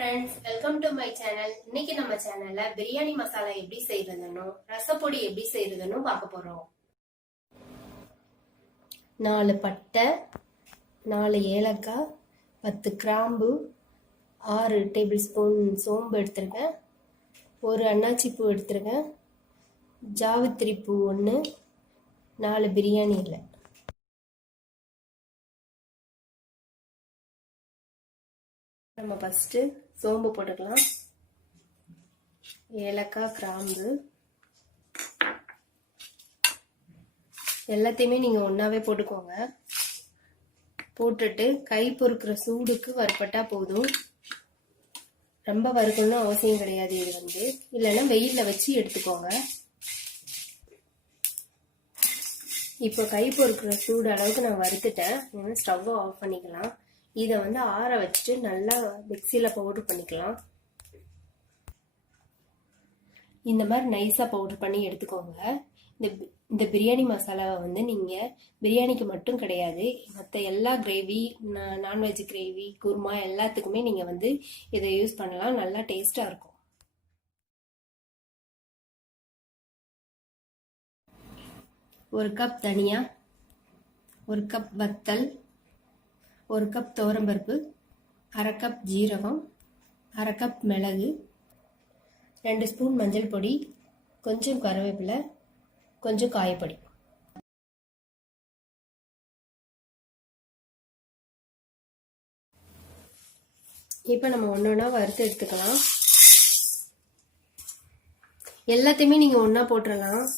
friends, welcome to my channel. இன்னைக்கு நம்ம சேனல்ல பிரியாணி மசாலா எப்படி செய்யறதுன்னு ரசப்பொடி எப்படி செய்யறதுன்னு பார்க்க போறோம். 4 பட்டை, 4 ஏலக்காய், 10 கிராம்பு, 6 டேபிள் ஸ்பூன் சோம்பு எடுத்துருக்கேன், ஒரு அன்னாச்சி பூ எடுத்துருக்கேன், ஜாவித்திரி பூ 1, 4 பிரியாணி இலை. நம்ம ஃபஸ்ட்டு சோம்பு போட்டுக்கலாம், ஏலக்காய், கிராம்பு எல்லாத்தையுமே நீங்கள் ஒன்றாவே போட்டுக்கோங்க. போட்டுட்டு கை பொறுக்கிற சூடுக்கு வறுப்பட்டா போதும், ரொம்ப வறுக்கணும்னு அவசியம் கிடையாது. இது இல்லைன்னா வெயிலில் வச்சு எடுத்துக்கோங்க. இப்போ கை பொறுக்கிற சூடு அளவுக்கு நான் வறுத்துட்டேன். ஸ்டவ்வை ஆஃப் பண்ணிக்கலாம். இதை ஆற வச்சுட்டு நல்லா மிக்சியில் பவுடர் பண்ணிக்கலாம். இந்த மாதிரி நைஸாக பவுடர் பண்ணி எடுத்துக்கோங்க. இந்த பிரியாணி மசாலாவை நீங்கள் பிரியாணிக்கு மட்டும் கிடையாது, மற்ற எல்லா கிரேவி, நான்வெஜ் கிரேவி, குருமா எல்லாத்துக்குமே நீங்கள் இதை யூஸ் பண்ணலாம். நல்லா டேஸ்டாக இருக்கும். ஒரு கப் தனியா, ஒரு கப் வத்தல், ஒரு கப் துவரம்பருப்பு, அரை கப் ஜீரகம், அரை கப் மிளகு, 2 ஸ்பூன் மஞ்சள் பொடி, கொஞ்சம் கருவேப்பிலை, கொஞ்சம் காயப்பொடி. இப்போ நம்ம ஒன்றா வறுத்து எடுத்துக்கலாம். எல்லாத்தையுமே நீங்கள் ஒன்றா போட்டுடலாம்.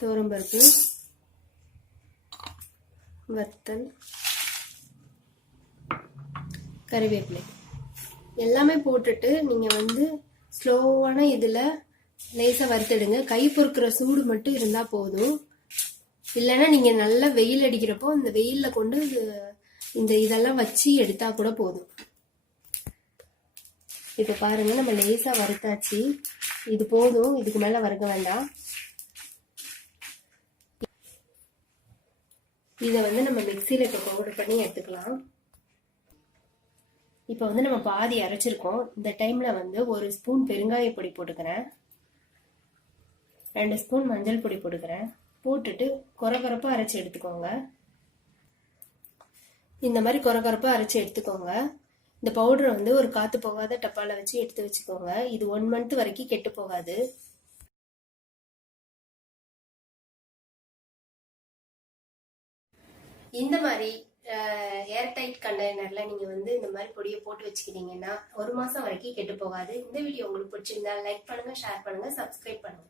துவரம்பருப்பு, வத்தல், கறிவேப்பிலை எல்லாமே போட்டுட்டு நீங்கள் ஸ்லோவான இதில் லேசாக வறுத்துடுங்க. கை பொறுக்கிற சூடு மட்டும் இருந்தால் போதும். இல்லைன்னா நீங்கள் நல்லா வெயில் அடிக்கிறப்போ இந்த வெயிலில் கொண்டு இதெல்லாம் வச்சு எடுத்தால் கூட போதும். இப்போ பாருங்கள், நம்ம லேசாக வறுத்தாச்சு. இது போதும், இதுக்கு மேலே வறுக்க வேண்டாம். இதை நம்ம மிக்சியில் இப்போ பவுடர் பண்ணி எடுத்துக்கலாம். இப்போ நம்ம பாதி அரைச்சிருக்கோம். இந்த டைமில் 1 ஸ்பூன் பெருங்காய பொடி போட்டுக்கிறேன், 2 ஸ்பூன் மஞ்சள் பொடி போட்டுக்கிறேன். போட்டுட்டு கொரகொரப்பாக அரைச்சி எடுத்துக்கோங்க. இந்த மாதிரி கொரகொரப்பாக அரைச்சி எடுத்துக்கோங்க. இந்த பவுடரை ஒரு காற்று போகாத டப்பாவில் வச்சு எடுத்து வச்சுக்கோங்க. இது 1 மந்த் வரைக்கும் கெட்டு போகாது. இந்த மாதிரி ஏர்டைட் கண்டெய்னர்ல நீங்க இந்த மாதிரி பொடியை போட்டு வச்சுக்கிட்டீங்கன்னா 1 மாசம் வரைக்கும் கெட்டு போகாது. இந்த வீடியோ உங்களுக்கு பிடிச்சிருந்தா லைக் பண்ணுங்க, ஷேர் பண்ணுங்க, சப்ஸ்கிரைப் பண்ணுங்க.